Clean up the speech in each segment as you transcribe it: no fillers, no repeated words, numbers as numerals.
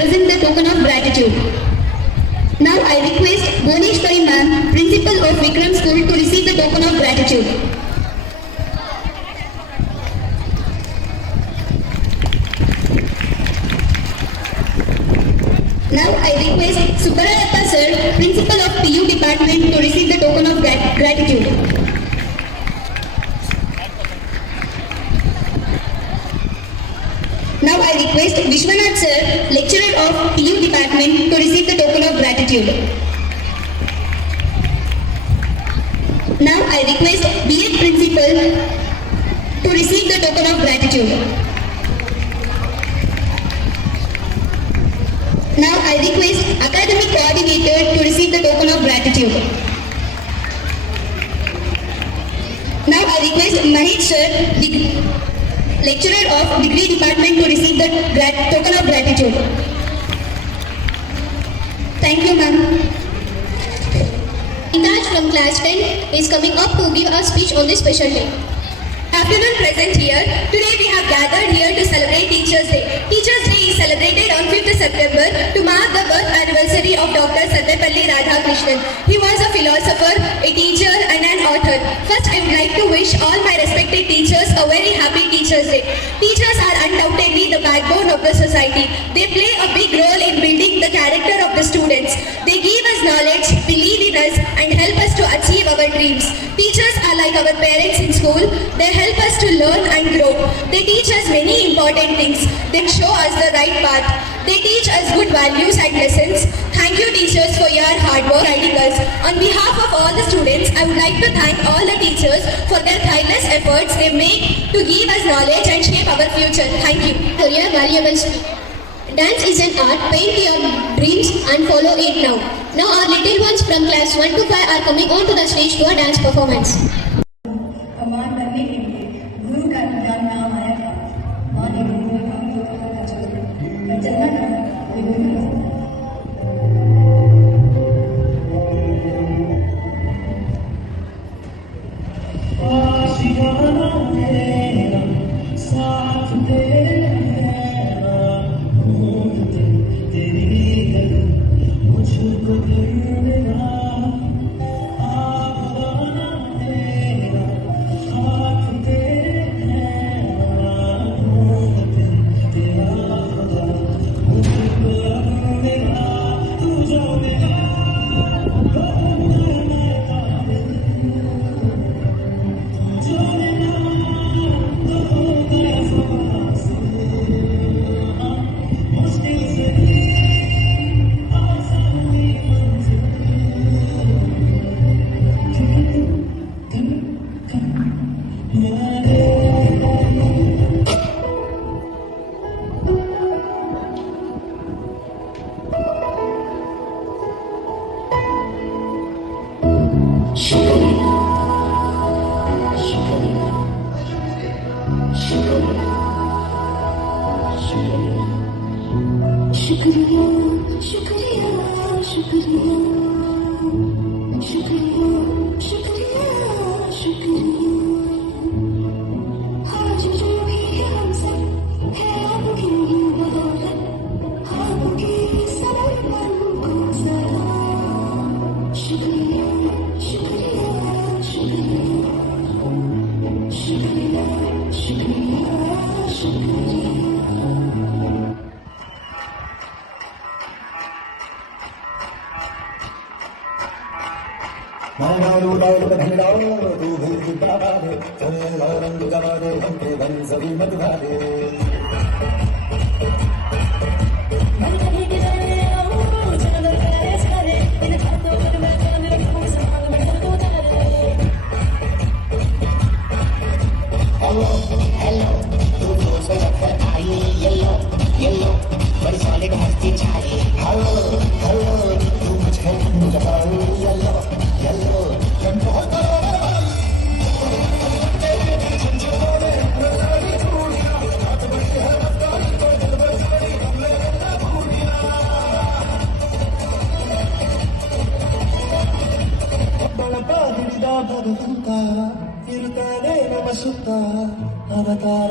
present the token of gratitude. Now I request Boneshwari ma'am, principal of Vikram School, to receive the token of gratitude. Now I request Subbarayappa sir, principal of PU department, to receive the token of gratitude. Now I request Vishwanath sir, lecturer of PU department, to receive the token of gratitude. Now I request BA principal to receive the token of gratitude. Now I request academic coordinator to receive the token of gratitude. Now I request Mahesh sir, lecturer of degree department, to receive the token of gratitude. Thank you, ma'am. Indaj from class 10 is coming up to give a speech on this special day. Afternoon present here. Today we have gathered here to celebrate Teachers' Day. Teachers' Day is celebrated on 5th September to mark the birth anniversary of Dr. Sarvepalli Radhakrishnan. He was a philosopher, a teacher and an author. First, I would like to wish all my respected teachers a very happy Teachers' Day. Teachers are undoubtedly the backbone of the society. They play a big role in building the character of the students. They give us knowledge, believe in us and help us to achieve our dreams. Teachers are like our parents in school. They help us to learn and grow. They teach us many important things. They show us the right path. They teach us good values and lessons. Thank you teachers for your hard work guiding us. On behalf of all the students, I would like to thank all the teachers for their tireless efforts they make to give us knowledge and shape our future. Thank you For your valuable speech. Dance is an art. Paint your dreams and follow it now. Now our little ones from class 1 to 5 are coming on to the stage for a dance performance. कमान करने के लिए गुरु का ज्ञान नाम आया था। माँ ने गुरु का चलना करना कोई गुरु नहीं सकता। शुक्रिया शुक्रिया शुक्रिया शुक्रिया शुक्रिया शुक्रिया आज जो भी है हमसे है आपकी बदौलत आपकी समर्पण को सलाम शुक्रिया शुक्रिया शुक्रिया शुक्रिया शुक्रिया शुक्रिया नानारू लाल बधलाओ तू भूल बाबा दे चले रंग जमा दे हमके धन सभी मत भाले हेलो तू तो सड़क पर आई येलो येलो बड़ी साले का मस्ती छाई हेलो हेलो तू मुझे जगाओ येलो येलो तुम बहुत avatar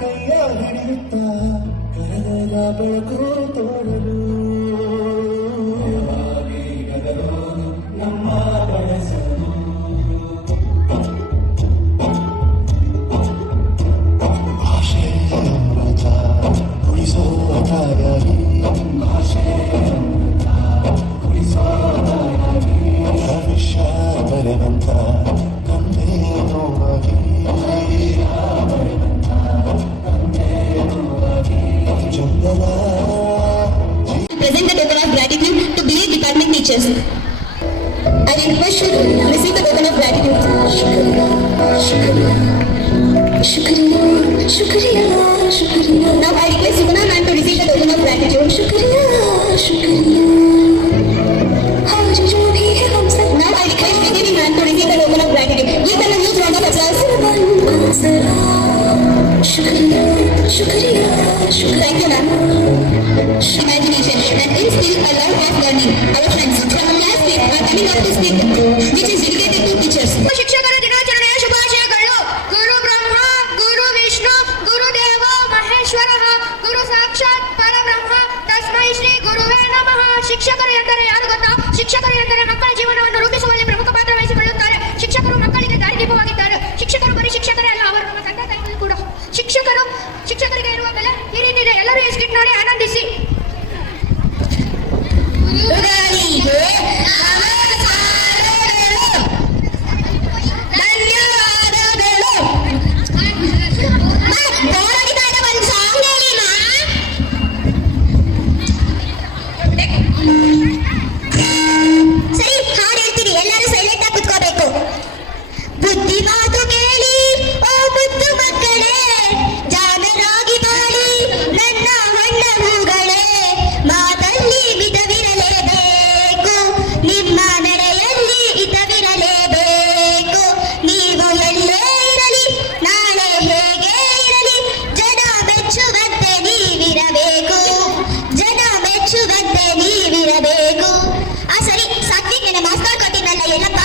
ಕೈಯ ಹಿಡಿಯುತ್ತ ಕರೆದ ಬೆಳಕು ತೋರಲು ನಮ್ಮ ಬಳಸಲು ಭಾಷೆ ಅಮೃತ ಕುಡಿಸೋ ತಾಯಾಗಿ ಭಾಷೆ ಅಮೃತ ಕುಡಿಸೋ ತಾಯಾಗಿ ಭವಿಷ್ಯ ಬಲವಂತ ತಂದೆ ನೋವಾಗಿ ಚಂದನ Present the token of gratitude to BA department teachers. I request you to receive the token of gratitude. शुक्रिया शुक्रिया शुक्रिया Now I request Suguna ma'am to receive the token of gratitude. शुक्रिया शुक्रिया आज जो भी है हम सब Now I request Vijay ma'am to receive the token of gratitude. Give them a huge round of applause. शुक्रिया शुक्रिया शुक्रिया Thank you ma'am. Imagination and instill a love of learning. Our friends from class 8 are coming up to speak, which is dedicated to teachers. ಶಿಕ್ಷಕರ ದಿನಾಚರಣೆಯ ಶುಭಾಶಯಗಳು. ಗುರು ಬ್ರಹ್ಮ ಗುರು ವಿಷ್ಣು ಗುರುದೇವ ಮಹೇಶ್ವರ ಗುರು ಸಾಕ್ಷಾತ್ ಪರಬ್ರಹ್ಮ ತಸ್ಮೈ ಶ್ರೀ ಗುರುವೇ ನಮಃ. ಶಿಕ್ಷಕರು ಎಂದರೆ ಯಾರು ಗೊತ್ತಾ? ಶಿಕ್ಷಕರು ಎಂದರೆ ಮಕ್ಕಳ ಜೀವನವನ್ನು ರೂಪಿಸುವಲ್ಲಿ ಪ್ರಮುಖ ಪಾತ್ರ ವಹಿಸಿಕೊಳ್ಳುತ್ತಾರೆ. ಶಿಕ್ಷಕರು ಮಕ್ಕಳಿಗೆ ದಾರಿದೀಪವಾಗಿದ್ದಾರೆ. ಶಿಕ್ಷಕರು ಬರೀ ಶಿಕ್ಷಕರೇ ಅಲ್ಲ, ಅವರು ನಮ್ಮ ತಂದೆ ತಾಯಿಗಳು ಕೂಡ. ಶಿಕ್ಷಕರಿಗೆ ಇರುವ ಬೆಲೆ ಈ ರೀತಿ ಇದೆ. ಎಲ್ಲರೂ ಈ ಸ್ಕಿಟ್ ನೋಡಿ ಆನಂದಿಸಿ. ಸರಿ, ಹಾಡು ಹೇಳ್ತೀನಿ, ಎಲ್ಲರೂ ಸೈಲೆಂಟ್ ಆಗಿ ಕುತ್ಕೋಬೇಕು. ಬುದ್ಧಿ ಮಾತು ಕೇಳಿ ಓ ಮುದ್ದು ಮಕ್ಕಳೇ, ಜಾಣರಾಗಿ ಬಾಳಿ ನನ್ನ ಹಣ್ಣ ಹೂಗಳೇ. ಮಾತಲ್ಲಿ ಮಿತವಿರಲೇಬೇಕು, ನಿಮ್ಮ ನಡೆಯಲ್ಲಿ ಹಿತವಿರಲೇಬೇಕು. ನೀವು ಎಲ್ಲೇ ಇರಲಿ, ನಾಳೆ ಹೇಗೆ ಇರಲಿ, ಜನ ಮೆಚ್ಚುವಂತೆ ನೀವಿರಬೇಕು. ಜನ ಮೆಚ್ಚುವಂತೆ ನೀವಿರಬೇಕು. ಆ ಸರಿ, ಸಾತ್ವಿಕ್ ನೆನೆ ಮಾಸ್ಟರ್ ಕೊಟ್ಟಿದ್ದಲ್ಲ, ಏನಪ್ಪ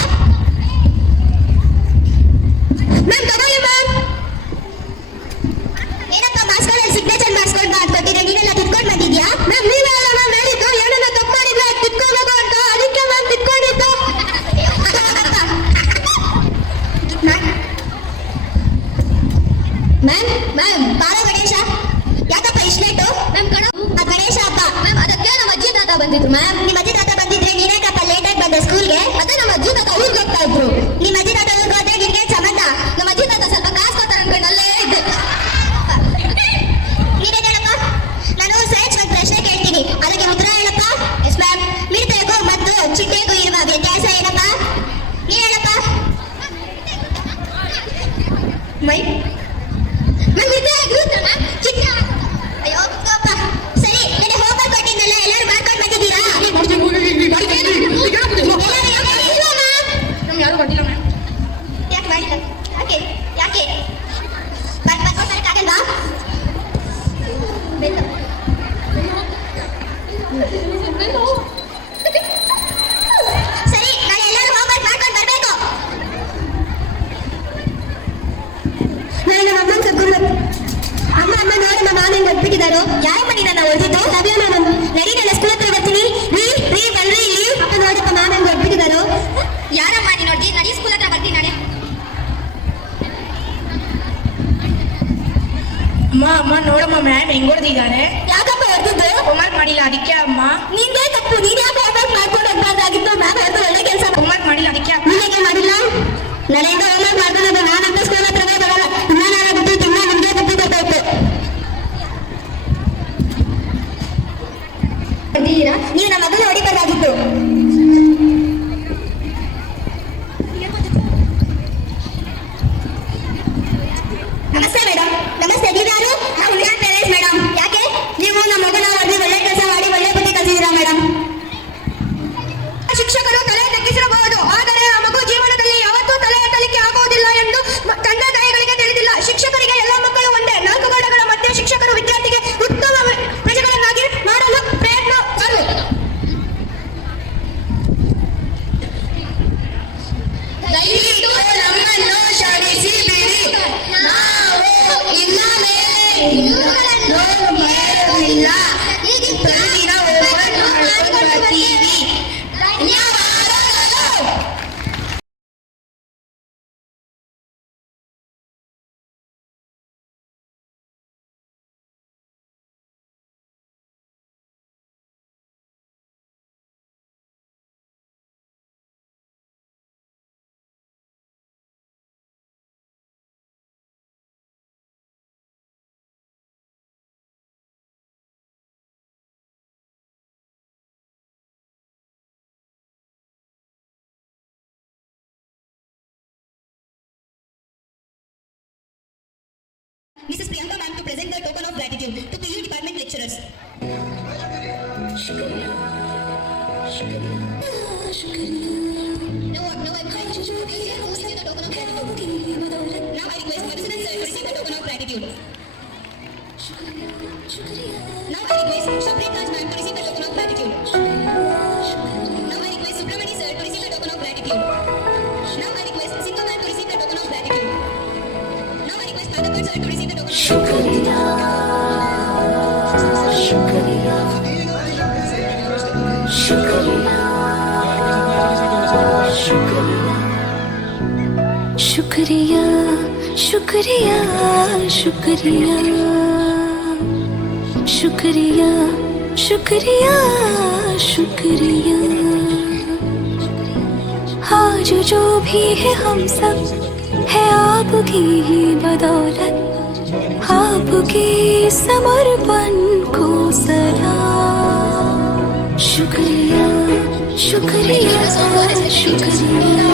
ಮ್ಯಾಮ್? ತಗೊಳ್ಳಿ ಮ್ಯಾಮ್. ಏನಪ್ಪ ಮಾಸ್ಟರ್ ಸಿಗ್ನೇಚರ್ ಮಾಡಿಸ್ಕೊಂಡು ಬಾ ಅಂತ ಕೊಟ್ಟಿದ್ದೆ, ನೀನೆಲ್ಲ ತಿದ್ಕೊಂಡು ಬಂದಿದ್ಯಾ? ಮ್ಯಾಮ್ ನೀವೇ ಅಲ್ಲ ಮ್ಯಾಮ್ ಹೇಳಿದ್ದು, ಏನನ್ನ ತಪ್ಪು ಮಾಡಿದ್ರೆ ತಿದ್ಕೋಬೇಕು ಅಂತ, ಅದಕ್ಕೆ ಮ್ಯಾಮ್ ತಿದ್ಕೊಂಡಿದ್ದು. ಮ್ಯಾಮ್ ಬಾಳ ಗಣೇಶ ಯಾಕಪ್ಪ ಇಷ್ಟು ಲೇಟು? ಮ್ಯಾಮ್ ಆ ಗಣೇಶ ಹಬ್ಬ ಮ್ಯಾಮ್, ಅದಕ್ಕೆ ನಮ್ಮ ಅಜ್ಜಿ ತಾತ ಬಂದಿದ್ರು ಮ್ಯಾಮ್. ನಿಮ್ಮ ಅಜ್ಜಿ ತಾತ ಬಂದಿದ್ರೆ ನೀನೇಕಪ್ಪ ಲೇಟಾಗಿ ಬಂದೆ ಸ್ಕೂಲ್ಗೆ? ಅದೇ ನಮ್ಮ ಅಜ್ಜಿ ತಾತ ಊರಿಗೆ ಹೋಗ್ತಾ ಇದ್ರು. ನಿಮ್ಮ ಅಜ್ಜಿ ತಾತ ಊರಿಗೆ ಹೋದ್ರೆ ನಿನ್ಗೆ ಸಂಬಂಧ? ನಮ್ಮ ಅಜ್ಜಿ ತಾತ ಸ್ವಲ್ಪ ಕಾಸು ಕೊಡ್ತಾರೆ ಅನ್ಕೊಂಡು ಅಲ್ಲೇ ಇದ್ದೆ. ನೀನೇನ್ ಹೇಳಪ್ಪ? ನಾನು ಸೈನ್ಸ್ ಒಂದು ಪ್ರಶ್ನೆ ಕೇಳ್ತೀನಿ, ಅದಕ್ಕೆ ಉತ್ತರ ಹೇಳಪ್ಪ. Yes ma'am. ಮಿಡತೆಗೂ ಮತ್ತು ಚಿಟ್ಟೆಗೂ ಇರುವ ವ್ಯತ್ಯಾಸ ಏನಪ್ಪ? ನೀನ್ ಹೇಳಪ್ಪ. ಮೈ ಮ್ಯಾಮ್ ಇದೆ ಆಗಿರುತ್ತಲ್ಲ ಚಿಕ್ಕ. ಅಯ್ಯೋ ಪಾಪ. ಸರಿ, ನಿನ್ನೆ ಹೋಮ್ವರ್ಕ್ ಕೊಟ್ಟಿದ್ದಲ್ಲ, ಎಲ್ಲರೂ ಮಾಡ್ಕೊಂಡು ಬಂದಿದ್ದೀರಾ? ಯಾರು ಬಂದಿಲ್ಲ ಮ್ಯಾಮ್. ಯಾಕೆ ಮಾಡಿಲ್ಲ? ಯಾಕೆ ಬರ್ಕೊಡ್ಬಾರಕ್ಕಾಗಲ್ವಾ? ಸರಿ, ನಾಳೆ ಎಲ್ಲರೂ ಹೋಮ್ವರ್ಕ್ ಮಾಡ್ಕೊಂಡು ಬರಬೇಕು. ನಾನು ನಮ್ಮ ಅಮ್ಮನ ಕರ್ಕೊಂಡು ಅಮ್ಮ ನೋಡಿ ನಮ್ಮ ಮಾಮನ್ ಬಂದ್ಬಿಟ್ಟಿದ್ದಾರೋ. ಯಾರಮ್ಮ ನೀನನ್ನ ಹೊಡೆದಿದ್ದು? ನವ್ಯ ಮ್ಯಾಮ್. ನಡಿ, ನನ್ನ ಸ್ಕೂಲ್ ಹತ್ರ ಬರ್ತೀನಿ. ರೀ ಬಲ್ರಿ ಇಲ್ಲಿ. ಅಪ್ಪ ನೋಡಪ್ಪ ಮಾಮನ್ ಬಂದ್ಬಿಟ್ಟಿದ್ದಾರೋ. ಯಾರಮ್ಮ ನೀನು ನೋಡಿ? ನಡಿ, ಸ್ಕೂಲ್ ಹತ್ರ ಬರ್ತೀನಿ ನಾಳೆ. ಅಮ್ಮ ನೋಡಮ್ಮ ಮ್ಯಾಮ್ ಹೆಂಗ್ ಹೊಡೆದಿದ್ದಾರೆ. ಯಾಕಪ್ಪ ಹೊಡೆದಿದ್ದು? ಹೋಮ್ವರ್ಕ್ ಮಾಡಿಲ್ಲ ಅದಕ್ಕೆ ಅಮ್ಮ. ನಿಂದೇ ತಪ್ಪು. ನೀನ್ ಯಾಕೆ ಹೋಮ್ವರ್ಕ್ ಮಾಡ್ಕೊಂಡು ಹೋಗ್ಬಾರ್ದಾಗಿತ್ತು? ಮ್ಯಾಮ್ ಹೇಳ್ದು ಒಳ್ಳೆ ಕೆಲಸ. ಹೋಮ್ವರ್ಕ್ ಮಾಡಿಲ್ಲ ಅದಕ್ಕೆ ಅಮ್ಮ. ನೀನೇಕೆ ಮಾಡಿಲ್ಲ? ನಾಳೆಯಿಂದ ಹೋಮ್ವರ್ಕ್ ಮಾಡ್ಕೊಂಡು ನಾನಂತ ಸ್ಕೂಲ್ ಹತ್ರನೇ ಬರಲ್ಲ. ಇನ್ನ ನಾನು ಬಿಟ್ಟು ತಿನ್ನ ನಿಮ್ಗೆ ಬುದ್ಧಿ ಬರ್ಬೇಕು. ನೀವು ನಮ್ಮ ಮಗನ ಹೊಡಿಬಾರ್ದಾಗಿತ್ತು. ನಮಸ್ತೆ ಮೇಡಮ್. ನಮಸ್ತೆ. ನೀವ್ಯಾರು? ನಾವು ಉಳಿಯಾನ್ ಪೇರೆಂಟ್ಸ್ ಮೇಡಮ್. ಯಾಕೆ? ನೀವು ನಮ್ಮ ಮಗನ ಹೊಡೆದು ಒಳ್ಳೆ ಕೆಲಸ ಮಾಡಿ ಒಳ್ಳೆ ಬುದ್ಧಿ ಕಲಿಸಿದ್ದೀರಾ ಮೇಡಮ್. ಶಿಕ್ಷಕರು ತಲೆ ತಗ್ಗಿಸಿರಬಹುದು, ಆದರೆ ಆ ಮಗು ಜೀವನದಲ್ಲಿ ಯಾವತ್ತೂ ತಲೆ ಎತ್ತಲಿಕ್ಕೆ ಆಗುವುದಿಲ್ಲ. ಇವುಗಳನ್ನು ಬೇಡವಿಲ್ಲ. ಪ್ರತಿದಿನ ಹೋಮ್ವರ್ಕ್ ಮಾಡ್ಕೊಂಡು ಬರ್ತೀವಿ. ಧನ್ಯವಾದಗಳು. Mrs. Priyanka ma'am to present the token of gratitude to PU department lecturers. No, I receive the token of gratitude. Now I request Madhusudan sir to receive the token of gratitude. Now I request Shabrit Raj ma'am to receive the token of gratitude. Now I request Subramani sir to receive the token of gratitude. Now I request Singha ma'am to receive the token of gratitude. Now I request Madhavan sir to receive the token of gratitude. शुक्रिया शुक्रिया शुक्रिया शुक्रिया शुक्रिया शुक्रिया आज जो भी है हम सब है आपकी ही बदौलत आपके समर्पण को सलाम शुक्रिया शुक्रिया शुक्रिया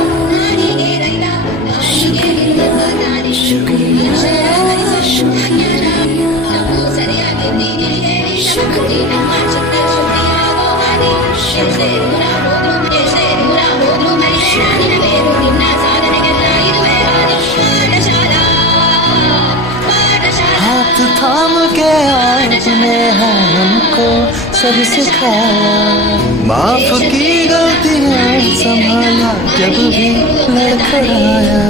हाथ थाम के आपने हमको सब सिखाया माफ की गलतियाँ संभाला जब भी लड़खड़ाया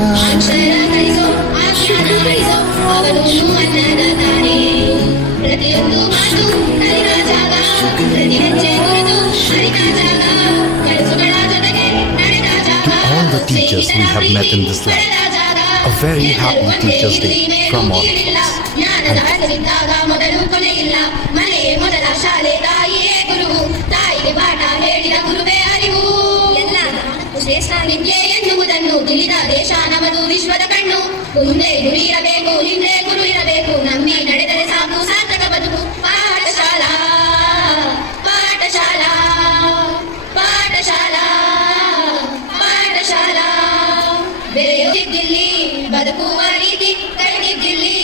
All the teachers we have met in this life, a very happy Teachers' Day from all of us. ಶ್ರೇಷ್ಠ ವಿದ್ಯೆ ಎನ್ನುವುದನ್ನು ತಿಳಿದ ದೇಶ ನಮ್ಮದು ವಿಶ್ವದ ಕಣ್ಣು ಮುಂದೆ ಗುರಿ ಇರಬೇಕು ಹಿಂದೆ ಗುರು ಇರಬೇಕು ನಂಬಿ ನಡೆದರೆ ಸಾಕು ಸಾರ್ಥಕ ಬದುಕು ಪಾಠಶಾಲಾ ಪಾಠಶಾಲಾ ಪಾಠಶಾಲಾ ಪಾಠಶಾಲಾ ಬೆರೆಯುತ್ತಿದ್ದಿಲ್ಲಿ ಬದುಕುವ ರೀತಿ ಕಳೆದಿದ್ದಿಲ್ಲಿ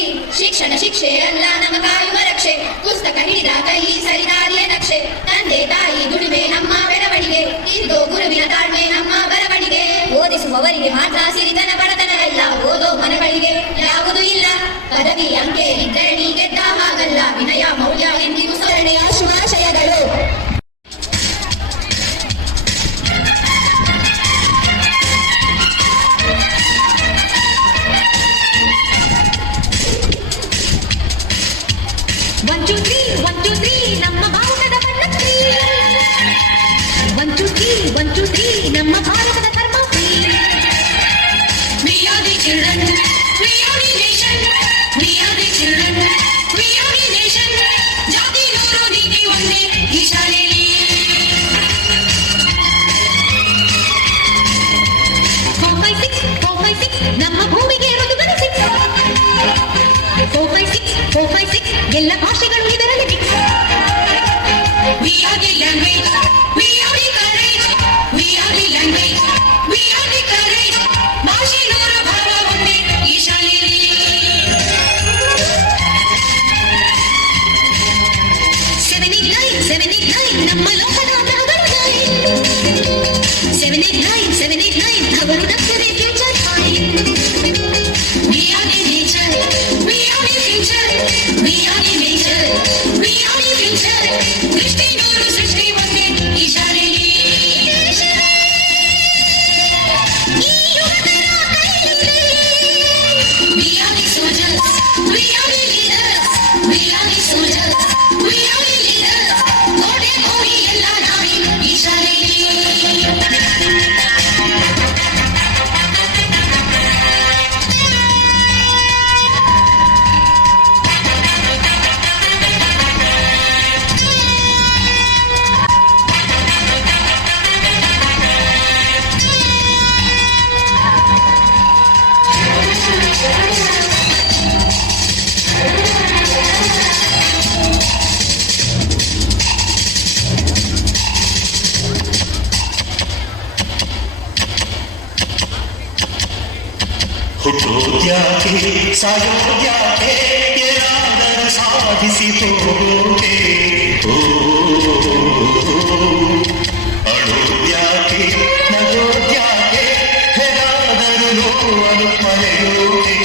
ಶಿಕ್ಷಣ ಶಿಕ್ಷೆ ಅಲ್ಲ ನಮ್ಮ ಕಾಯುವ ರಕ್ಷೆ ಪುಸ್ತಕ ಹಿಡಿದ ಕೈ ಸರಿದಾರಿಯ ನಕ್ಷೆ ತಂದೆ ತಾಯಿ ದುಡಿಮೆ ನಮ್ಮ ಬೆಳವಣಿಗೆ ಇಂದು ಗುರುವಿನ ತಾಳ್ಮೆ ನಮ್ಮ ಬರವಣಿಗೆ ಓದಿಸುವವರಿಗೆ ಮಾತ್ರ ಸಿರಿತನ ಬಡತನವಲ್ಲ ಓದೋ ಮನಗಳಿಗೆ ಯಾವುದೂ ಇಲ್ಲ ಪದವಿ ಅಂಕೆ ಇದ್ದರೆ ನೀ ಗೆದ್ದ ಹಾಗಲ್ಲ ವಿನಯ ಮೌಲ್ಯ ಎಂದಿಗೂ ಸರಣಿಯ ಶುಭಾಶಯಗಳು One, two, three, ನಮ್ಮ ಭಾರತದ ಬಣ್ಣಶ್ರೀ. One, two, three, ನಮ್ಮ ಭಾರತದ Dharmashree. We are the children, we are the nation. We are the children, we are the nation. ಜಾತಿ ನೋಡು ನೀತಿ ಒಂದೇ ಈ ಶಾಲೆಯಲ್ಲಿ. 4, 5, 6 ನಮ್ಮ ಭೂಮಿಗೆ ಒಂದು ಬರಸಿ. 4, 5, 6 ಎಲ್ಲ ಭಾಷೆಗಳು ಇದರಲ್ಲಿ mix. We are the language, we are the courage. We are the language, we are the courage. ಭಾಷೆ ನೂರ ಭಾವ ಒಂದೇ ಈ ಶಾಲೆಯಲ್ಲಿ. 789 ನಮ್ಮ ಲೋಕದ ಮಹೋದಯ. 789 ಅವರು ಡಾಕ್ಟರೇ future fine. We are the nature, we are the future. We are the nature, we are the future. ದೃಷ್ಟಿ ನೂರು ಸೃಷ್ಟಿ ಒಂದೇ ಈ ಶಾಲೆಯಲ್ಲಿ. ಈ ಯುವಕರ ಕೈಯಲ್ಲಿ. We are the soldiers, we are the leaders. ಹುಟ್ಟೋದ್ಯಾಕೆ ಸಾಯೋದ್ಯಾಕೆ ಏನಾದರೂ ಸಾಧಿಸಿ ಹೋಗೋಕೆ ಅಳೋದ್ಯಾಕೆ ನಗೋದ್ಯಾಕೆ ಹೇಗಾದರೂ ನೋವನ್ನು ಮರೆಯೋಕೆ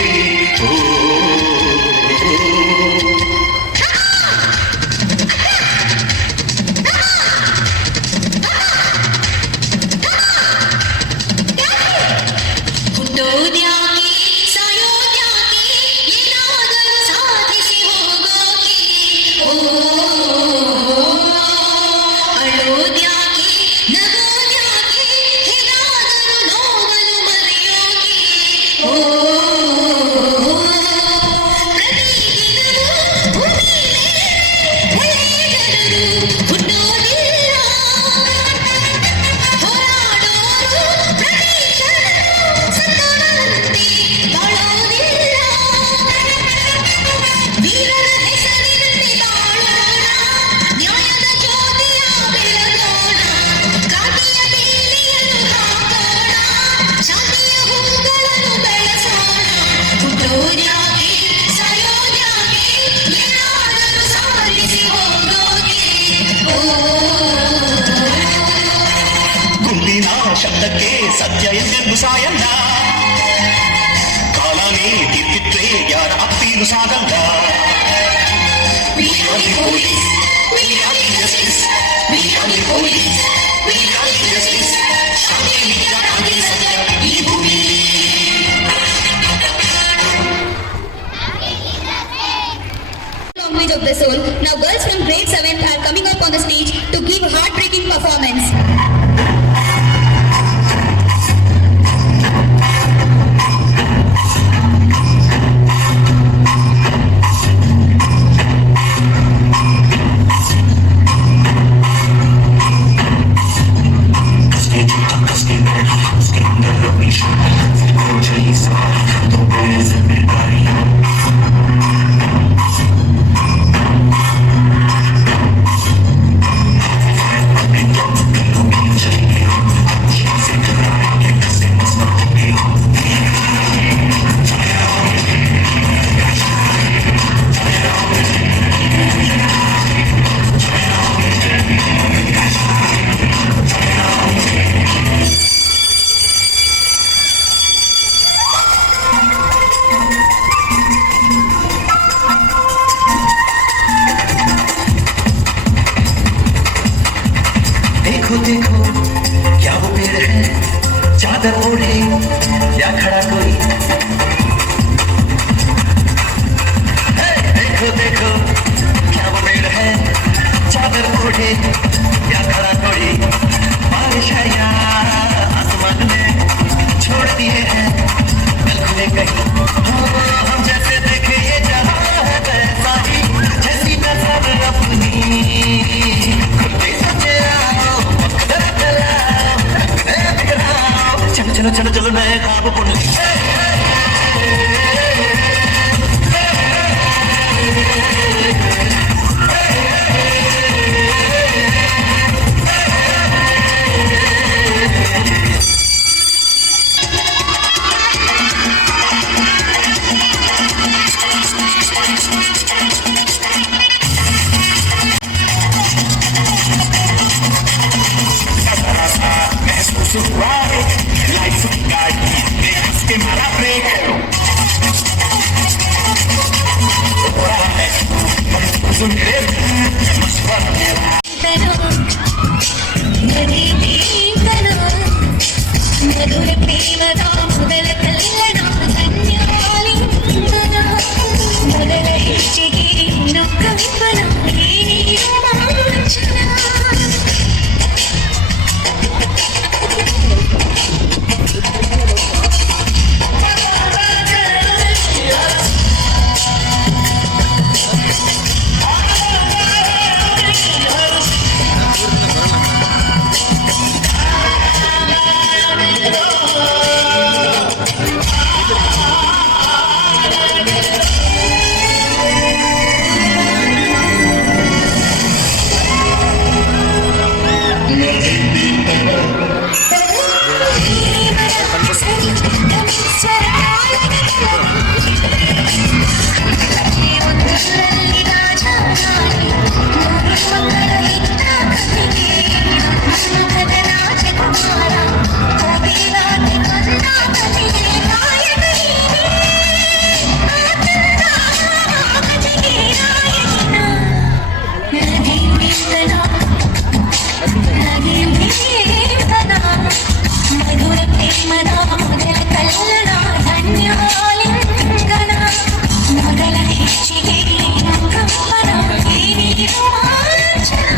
ಹುಟ್ಟೋದ್ಯಾಕೆ ಸಾಯೋದ್ಯಾಕೆ ಏನಾದರೂ ಸಾಧಿಸಿ ಹೋಗೋಕೆ ಅಳೋದ್ಯಾಕೆ ನಗೋದ್ಯಾಕೆ ಹೇಗಾದರೂ ನೋವನ್ನು ಮರೆಯೋಕೆ ಪ್ರತಿದಿನವೂ ಭೂಮಿ ಮೇಲೆ ಜನರು ಹುಟ್ಟೋದಿಲ್ಲ ಹೋರಾಡೋರು ಪ್ರತಿ ಕ್ಷಣವೂ ಸತ್ತವರಂತೆ ಬಾಳೋದಿಲ್ಲ ವೀರರ ಹೆಸರಿನಲ್ಲಿ ಬಾಳೋಣ ನ್ಯಾಯದ ಜ್ಯೋತಿಯ ಬೆಳಗೋಣ ಕ್ರಾಂತಿಯ ಬೇಲಿಯನ್ನು ಹಾಕೋಣ ಶಾಂತಿಯ ಹೂಗಳನ್ನು ಬೆಳೆಸೋಣ ಹುಟ್ಟೋದ್ಯಾಕೆ ಸಾಯೋದ್ಯಾಕೆ ಏನಾದರೂ ಸಾಧಿಸಿ ಹೋಗೋಕೆ ಗುಂಡಿನ ಶಬ್ದಕ್ಕೆ ಸತ್ಯ ಎಂದೆಂದು ಸಾಯಲ್ಲ ಕಾಲನೇ ತೀರ್ಪಿಟ್ರೆ ಯಾರ ಅಪ್ಪೀಲು ಸಾಗಲ್ಲ We are the police, we are the justice, we are the police, we are the justice. ಶಾಂತಿ ವಿಚಾರಾಂತಿ ಸತ್ಯ ಈ ಭೂಮಿ Language of the soul. Now girls from grade 7th are coming up on the stage to give heartbreaking performance. देखो देखो क्या वो पेड़ है चादर ओढ़े या खड़ा कोई हे, देखो देखो क्या वो पेड़ है चादर ओढ़े या खड़ा कोई बारिश है या आसमान में छोड़ दिए हैं दिल खुले कहीं हम जैसे देखे ये जहां है वैसा ही जैसी नजर अपनी खुद ही सोचे आओ चलो चलो चलो मैं ख्वाब बुन महसूस हुआ है लाइफ की गाड़ी हंस के मारा ब्रेक सुन के ಮಧುರ ಪ್ರೇಮದ ಮೊದಲ ಕಲ್ಯಾಣ ಧನ್ಯಾಲಿಂಗನ ಮೊದಲ ಹೆಜ್ಜೆಗೆ ನೊಕ್ಕ ವಿಫಲ ಏನೇನು ರೋಮಾಂಚನ ಜನ್ಮದ ಮೊದಲ ಕಲ್ಲಣ ಧನ್ಯಾಲಿಂಗನ ಮೊದಲ ಹೆಜ್ಜೆಗೆ ಕಂಪನ ದೇವಿ ರೋಮಾಂಚನ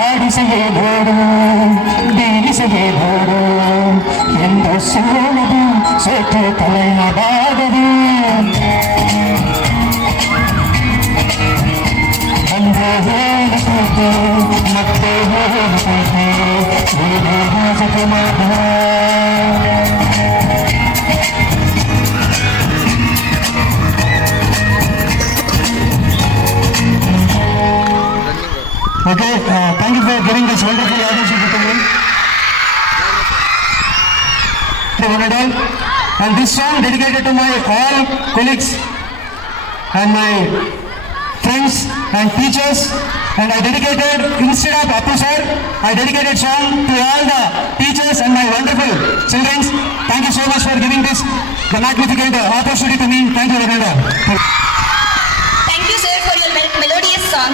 ಆಡಿಸಲೇಬೋಡು ಬೀಳಿಸಲೇಬೋಡು ಎಂದು ಸೋಲದು ಸೋತು ತಲೆಯಬಾರದು ಒಂದು ಹೇಳಬೇಕು ಮತ್ತೆ ಹೇಳಬೇಕು ಉಳಿದು ಮಾಡ Okay, thank you for giving this wonderful audition to me. And this song dedicated to my all colleagues and my friends and teachers. And I dedicated, instead of Appu sir, I dedicated song to all the teachers and my wonderful children. Thank you so much for giving this magnificent opportunity to me. Thank you, Varnada. Thank you, sir, for your melodious song.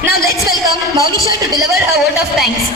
Now let's welcome Maunisha to deliver a vote of thanks.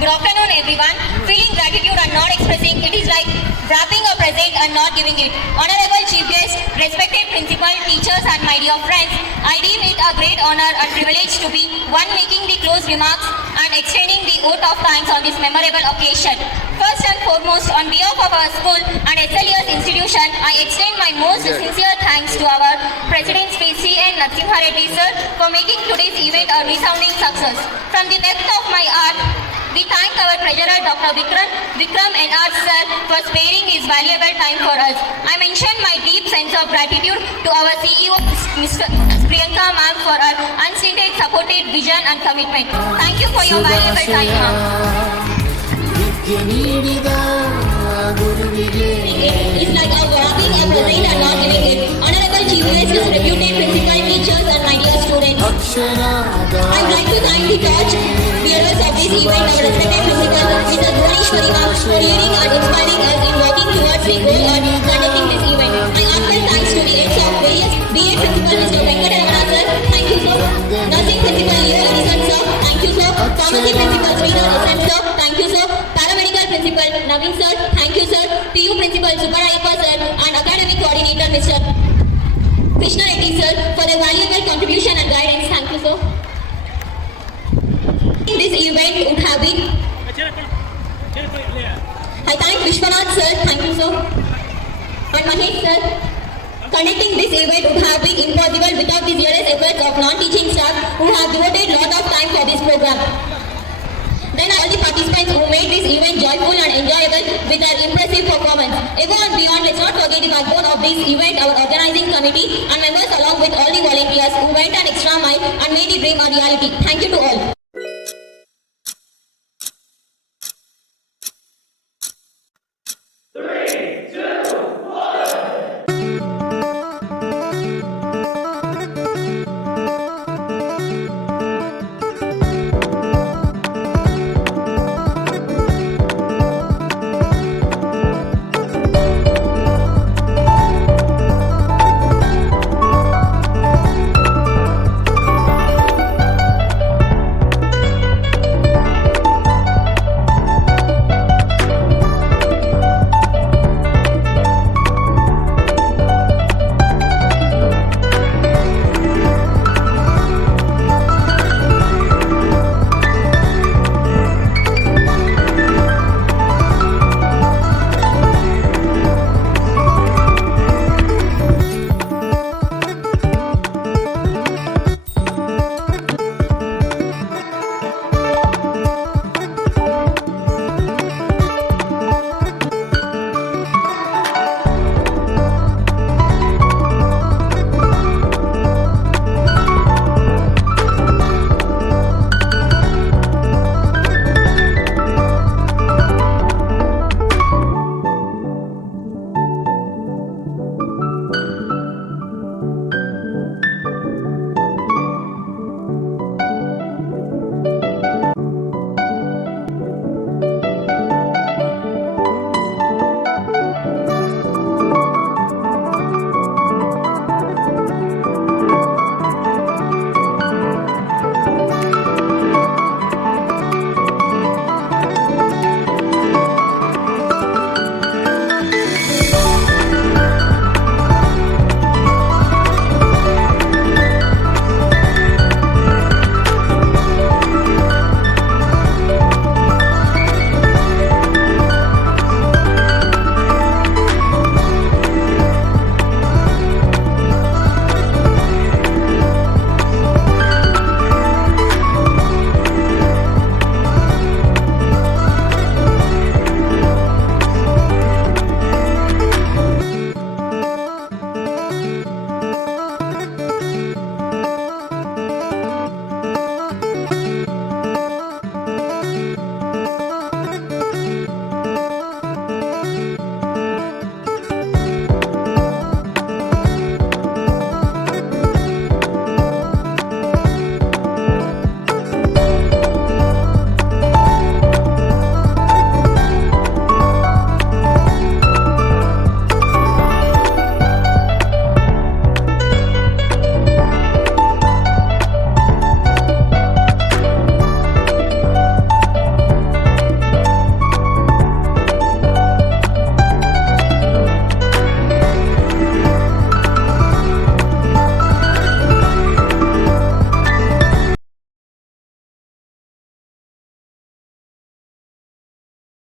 Good afternoon, everyone. Feeling gratitude and not expressing it is like wrapping a present and not giving it. Honorable Chief Guest, respected principal, teachers and my dear friends, I deem it a great honor and privilege to be one making the close remarks and extending the vote of thanks on this memorable occasion. First and foremost, on behalf of our school and SLES institution, I extend my most sincere thanks to our President Sri C.N. Narasimha Reddy sir for making today's event a resounding success. From the depth of my heart, we thank our treasurer Dr. Vikram N.R. sir for sparing his valuable time for us. I mention my deep sense of gratitude to our CEO Mr. Priyanka ma'am for her unstinted supported vision and commitment. Thank you for your valuable time, ma'am. It's like wrapping a present and not giving it. Honorable Chief Guest, reputed principal, teachers and my dear students. I would like to thank the torch bearers of this event, our respected principal, Mr. Bhuvaneshwari ma'am, for leading and inspiring us in working towards the goal of conducting this event. My heartfelt thanks to the heads of various BA principal, Mr. Venkataramanan sir, thank you sir. Nursing principal, Leo Edison sir, thank you sir. Pharmacy principal, Sridhar SM sir, thank you sir. Paramedical principal, Naveen sir, thank you sir. PU principal, Subarayappa sir, and academic coordinator, Mr. Krishna Reddy sir, for their valuable contribution and guidance. Thank you sir. This event would have been. I thank Vishwanath sir, thank you sir. And Mahesh sir. Conducting this event would have been impossible without the zealous efforts of non-teaching staff who have devoted a lot of time for this program. Then all the participants who made this event joyful and enjoyable with their impressive performance. Above and beyond, let's not forget the backbone of this event, our organizing committee and members along with all the volunteers who went an extra mile and made the dream a reality. Thank you to all.